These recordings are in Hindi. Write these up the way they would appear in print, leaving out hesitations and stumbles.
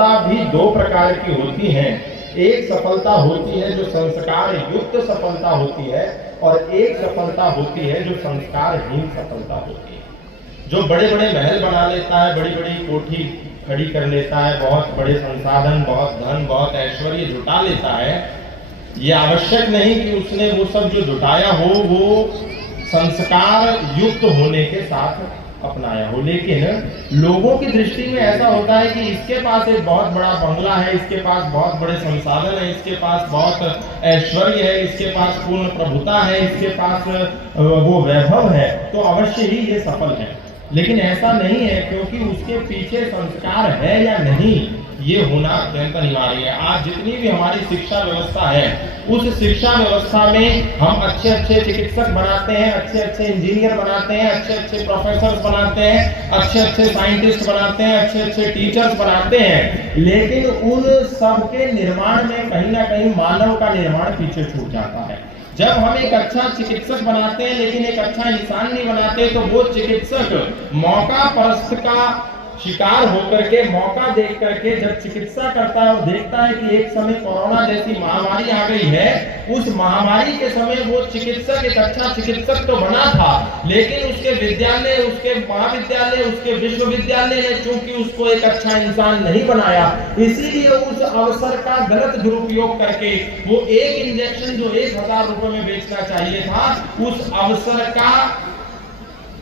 सफलता भी दो प्रकार की होती है। एक सफलता होती है जो संस्कार युक्त सफलता होती है, और एक सफलता होती है जो संस्कारहीन सफलता होती है। जो बड़े बड़े महल बना लेता है, बड़ी बड़ी कोठी खड़ी कर लेता है, बहुत बड़े संसाधन, बहुत धन, बहुत ऐश्वर्य जुटा लेता है, ये आवश्यक नहीं कि उसने वो सब जो जुटाया हो वो संस्कार युक्त होने के साथ अपनाया हो। लेकिन लोगों की दृष्टि में ऐसा होता है कि इसके पास एक बहुत बड़ा बंगला है, इसके पास बहुत बड़े संसाधन है, इसके पास बहुत ऐश्वर्य है, इसके पास पूर्ण प्रभुता है, इसके पास वो वैभव है, तो अवश्य ही ये सफल है। लेकिन ऐसा नहीं है, क्योंकि उसके पीछे संस्कार है या नहीं ये होना अत्यंत अनिवार्य है। आज जितनी भी हमारी शिक्षा व्यवस्था है, उस शिक्षा व्यवस्था में हम अच्छे अच्छे चिकित्सक बनाते हैं, अच्छे अच्छे इंजीनियर बनाते हैं, अच्छे अच्छे प्रोफेसर बनाते हैं, अच्छे अच्छे साइंटिस्ट बनाते हैं, अच्छे अच्छे टीचर्स बनाते हैं, लेकिन उन सब के निर्माण में कहीं ना कहीं मानव का निर्माण पीछे छूट जाता है। जब हम एक अच्छा चिकित्सक बनाते हैं लेकिन एक अच्छा इंसान नहीं बनाते, तो वो चिकित्सक मौका परस्त का शिकार होकर के, मौका देख करके जब चिकित्सा करता है और देखता है कि एक समय कोरोना जैसी महामारी आ गई है, उस महामारी के समय वो चिकित्सक एक अच्छा चिकित्सक तो बना था, लेकिन उसके विद्यालय, उसके महाविद्यालय, उसके विश्वविद्यालय ने चूंकि उसको एक अच्छा इंसान नहीं बनाया, इसीलिए उस अवसर का गलत दुरुपयोग करके वो एक इंजेक्शन जो 1000 रुपए में बेचना चाहिए था, उस अवसर का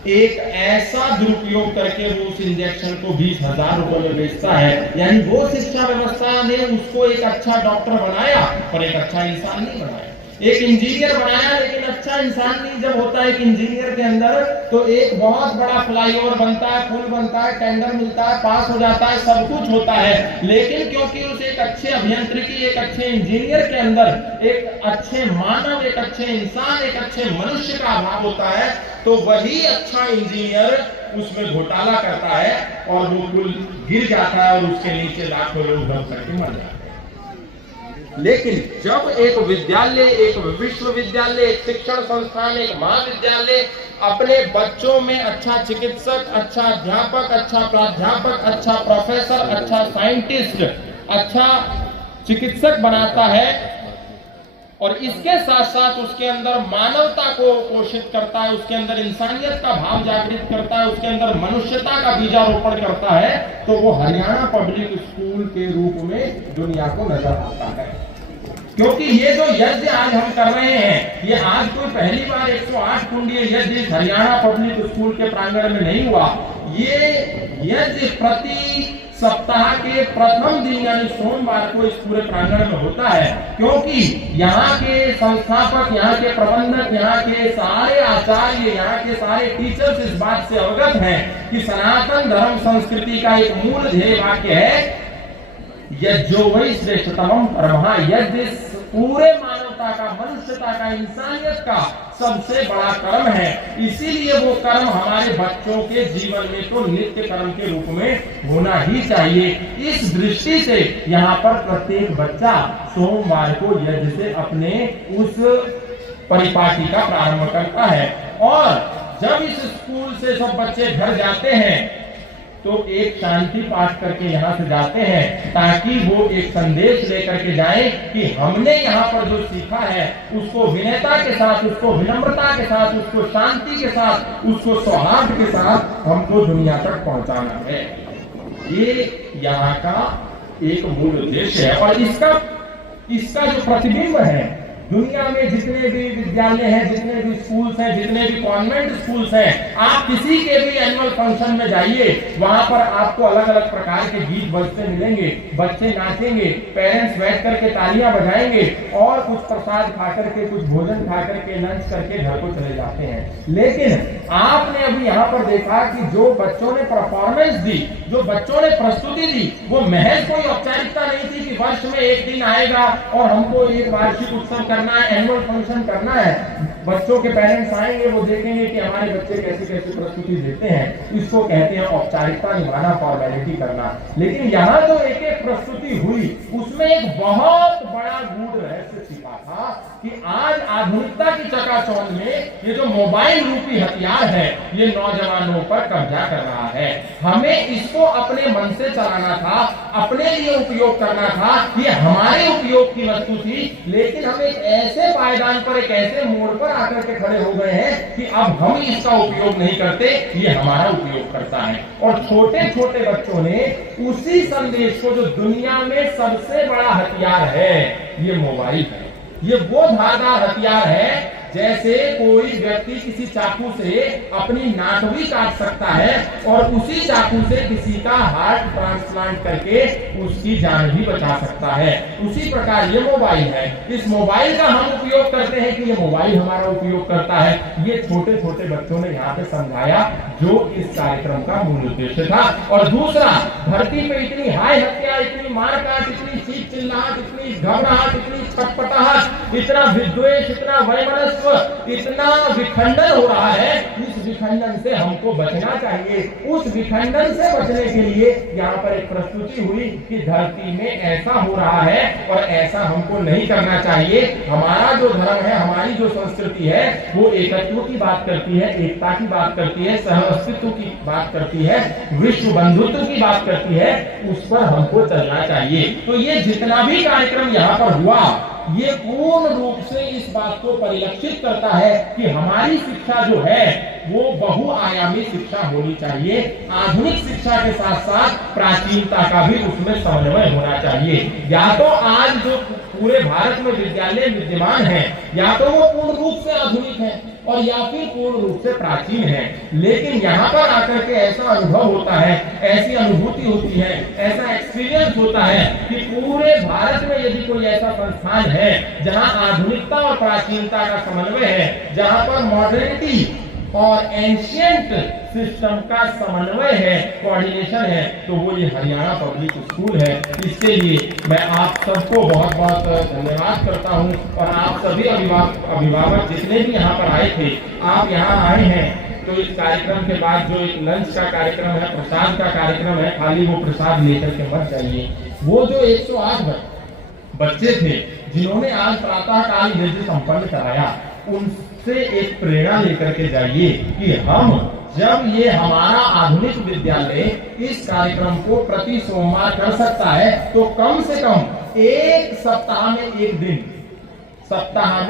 एक ऐसा दुरुपयोग करके वो उस इंजेक्शन को 20,000 रुपए में बेचता है। यानी वो शिक्षा व्यवस्था ने उसको एक अच्छा डॉक्टर बनाया पर एक अच्छा इंसान नहीं बनाया। एक इंजीनियर बनाया लेकिन अच्छा इंसान नहीं जब होता है एक इंजीनियर के अंदर, तो एक बहुत बड़ा फ्लाईओवर बनता है, पुल बनता है, टेंडर मिलता है, पास हो जाता है, सब कुछ होता है, लेकिन क्योंकि उस एक अच्छे अभियंत्रिकी, एक अच्छे इंजीनियर के अंदर एक अच्छे मानव, एक अच्छे इंसान, एक अच्छे मनुष्य का अभाव होता है, तो वही अच्छा इंजीनियर उसमें घोटाला करता है और वो पुल गिर जाता है और उसके नीचे लाखों लोग दब करके मर जाते हैं। लेकिन जब एक विद्यालय, एक विश्वविद्यालय, एक शिक्षण संस्थान, एक महाविद्यालय अपने बच्चों में अच्छा चिकित्सक, अच्छा अध्यापक, अच्छा प्राध्यापक, अच्छा प्रोफेसर, अच्छा साइंटिस्ट, अच्छा चिकित्सक बनाता है और इसके साथ साथ उसके अंदर मानवता को पोषित करता है, उसके अंदर इंसानियत का भाव जागृत करता है, उसके अंदर मनुष्यता का बीजारोपण करता है, तो वो हरियाणा पब्लिक स्कूल के रूप में दुनिया को नजर आता है। क्योंकि ये जो यज्ञ आज हम कर रहे हैं, ये आज कोई पहली बार 108 कुंडीय यज्ञ हरियाणा पब्लिक स्कूल के प्रांगण में नहीं हुआ। ये यज्ञ प्रति सप्ताह के प्रथम दिन यानी सोमवार को इस पूरे प्रांगण में होता है, क्योंकि यहाँ के संस्थापक, यहाँ के प्रबंधक, यहाँ के सारे आचार्य, यहाँ के सारे टीचर्स इस बात से अवगत हैं कि सनातन धर्म संस्कृति का एक मूल ध्येय वाक्य है यज्ञो वै श्रेष्ठतमं परमः। यज्ञ पूरे मानवता का, मनुष्यता का, इंसानियत का सबसे बड़ा कर्म है, इसीलिए वो कर्म हमारे बच्चों के जीवन में तो नित्य कर्म के रूप में होना ही चाहिए। इस दृष्टि से यहाँ पर प्रत्येक बच्चा सोमवार को यज्ञ से अपने उस परिपाटी का प्रारंभ करता है और जब इस स्कूल से सब बच्चे घर जाते हैं तो एक शांति पाठ करके यहाँ से जाते हैं, ताकि वो एक संदेश लेकर के जाए कि हमने यहाँ पर जो सीखा है उसको विनयता के साथ, उसको विनम्रता के साथ, उसको शांति के साथ, उसको सौहार्द के साथ हमको दुनिया तक पहुंचाना है। ये यहाँ का एक मूल उद्देश्य है और इसका जो प्रतिबिंब है दुनिया में जितने भी विद्यालय हैं, जितने भी स्कूल्स हैं, जितने भी कॉन्वेंट स्कूल्स हैं, आप किसी के भी एनुअल फंक्शन में जाइए, वहां पर आपको अलग अलग प्रकार के गीत बजते मिलेंगे, बच्चे नाचेंगे, पेरेंट्स बैठ करके तालियां बजाएंगे और कुछ प्रसाद खा करके, कुछ भोजन खा करके, लंच करके घर को चले जाते हैं। लेकिन आपने अभी यहाँ पर देखा कि जो बच्चों ने परफॉर्मेंस दी, जो बच्चों ने प्रस्तुति दी, वो महज कोई औपचारिकता नहीं थी कि वर्ष में एक दिन आएगा और हमको एक वार्षिक उत्सव करना है, एनुअल फंक्शन करना है। बच्चों के पेरेंट्स आएंगे, वो देखेंगे कि हमारे बच्चे कैसे कैसे प्रस्तुति देते हैं, इसको कहते हैं औपचारिकता निभाना, फॉर्मेलिटी करना। लेकिन यहाँ जो एक एक प्रस्तुति हुई उसमें एक बहुत बड़ा गूढ़ रहस्य छिपा था कि आज आधुनिकता की चकाचौंध में ये जो मोबाइल रूपी हथियार है ये नौजवानों पर कब्जा कर रहा है। हमें इसको अपने मन से चलाना था, अपने लिए उपयोग करना था, ये हमारे उपयोग की वस्तु थी, लेकिन हम एक ऐसे पायदान पर, एक ऐसे मोड़ पर आकर के खड़े हो गए हैं कि अब हम इसका उपयोग नहीं करते, ये हमारा उपयोग करता है। और छोटे छोटे बच्चों ने उसी संदेश को, जो दुनिया में सबसे बड़ा हथियार है ये मोबाइल है, ये वो धारदार हथियार है जैसे कोई व्यक्ति किसी चाकू से अपनी नाक भी काट सकता है और उसी चाकू से किसी का हार्ट ट्रांसप्लांट करके उसकी जान भी बचा सकता है। उसी प्रकार ये मोबाइल है। इस मोबाइल का हम उपयोग करते हैं कि ये मोबाइल हमारा उपयोग करता है। ये छोटे छोटे बच्चों ने यहाँ पे समझाया जो इस कार्यक्रम का मूल उद्देश्य था। और दूसरा, धरती पे इतनी हाय हत्या, इतनी मारकाट, इतनी चीख चिल्लाहट, इतनी घबराहट, इतनी छटपटाहट, इतना विद्वेष, इतना वैमनस्य, इतना विखंडन हो रहा है। इस विखंडन से हमको बचना चाहिए। उस विखंडन से बचने के लिए यहाँ पर एक प्रस्तुति हुई कि धरती में ऐसा हो रहा है और ऐसा हमको नहीं करना चाहिए। हमारा जो धर्म है, हमारी जो संस्कृति है, वो एकत्व की बात करती है, एकता की बात करती है, सह अस्तित्व की बात करती है, विश्व बंधुत्व की बात करती है। उस पर हमको चलना चाहिए। तो ये जितना भी कार्यक्रम यहाँ पर हुआ, ये पूर्ण रूप से इस बात को परिलक्षित करता है कि हमारी शिक्षा जो है वो बहुआयामी शिक्षा होनी चाहिए। आधुनिक शिक्षा के साथ साथ प्राचीनता का भी उसमें समन्वय होना चाहिए। या तो आज जो पूरे भारत में विद्यालय विद्यमान है, या तो वो पूर्ण रूप से आधुनिक है और या फिर पूर्ण रूप से प्राचीन है। लेकिन यहाँ पर आकर के ऐसा अनुभव होता है, ऐसी अनुभूति होती है, ऐसा एक्सपीरियंस होता है कि पूरे भारत में यदि कोई ऐसा संस्थान है जहाँ आधुनिकता और प्राचीनता का समन्वय है, जहाँ पर मॉडर्निटी और एंशिएंट सिस्टम का समन्वय है, कोऑर्डिनेशन है, तो वो ये हरियाणा पब्लिक स्कूल है। इसके लिए मैं आप सबको बहुत बहुत धन्यवाद करता हूँ। और आप सभी अभिभावक जितने भी यहाँ पर आए थे, आप यहाँ आए हैं तो इस कार्यक्रम के बाद जो एक लंच का कार्यक्रम है, प्रसाद का कार्यक्रम है, खाली वो प्रसाद लेकर के मत जाइए। वो जो 108 बच्चे थे जिन्होंने आज प्रातःकाल यज्ञ संपन्न कराया, उनसे एक प्रेरणा लेकर के जाइए कि हम जब ये हमारा आधुनिक विद्यालय इस कार्यक्रम को प्रति सोमवार कर सकता है, तो कम से कम एक सप्ताह में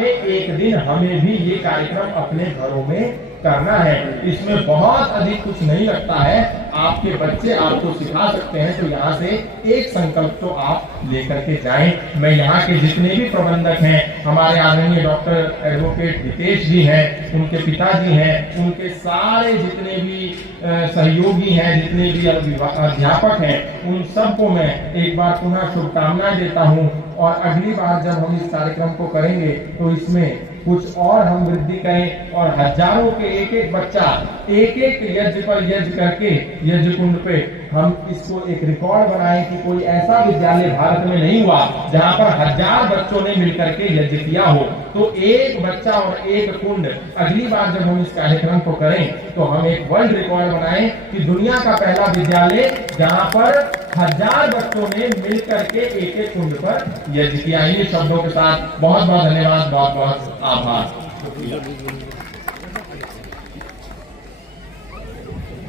एक दिन हमें भी ये कार्यक्रम अपने घरों में करना है। इसमें बहुत अधिक कुछ नहीं लगता है। आपके बच्चे आपको सिखा सकते हैं, तो यहाँ से एक संकल्प तो आप लेकर के जाएं। मैं यहाँ के जितने भी प्रबंधक हैं, हमारे आदरणीय डॉक्टर एडवोकेट हितेश जी हैं, उनके पिताजी हैं, उनके सारे जितने भी सहयोगी हैं, जितने भी अध्यापक हैं, उन सबको मैं एक बार पुनः शुभकामनाएं देता हूँ। और अगली बार जब हम इस कार्यक्रम को करेंगे तो इसमें कुछ और हम वृद्धि करें और हजारों के एक एक बच्चा एक एक यज्ञ पर यज्ञ करके यज्ञ कुंड पे हम इसको एक रिकॉर्ड बनाएं कि कोई ऐसा विद्यालय भारत में नहीं हुआ जहां पर 1000 बच्चों ने मिलकर के यज्ञ किया हो। तो एक बच्चा और एक कुंड, अगली बार जब हम इस कार्यक्रम को करें तो हम एक वर्ल्ड रिकॉर्ड बनाएं कि दुनिया का पहला विद्यालय जहां पर 1000 बच्चों ने मिलकर के एक एक कुंड पर यज्ञ किया। इन शब्दों के साथ बहुत बहुत धन्यवाद, बहुत बहुत आभार।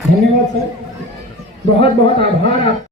धन्यवाद सर, बहुत बहुत आभार आप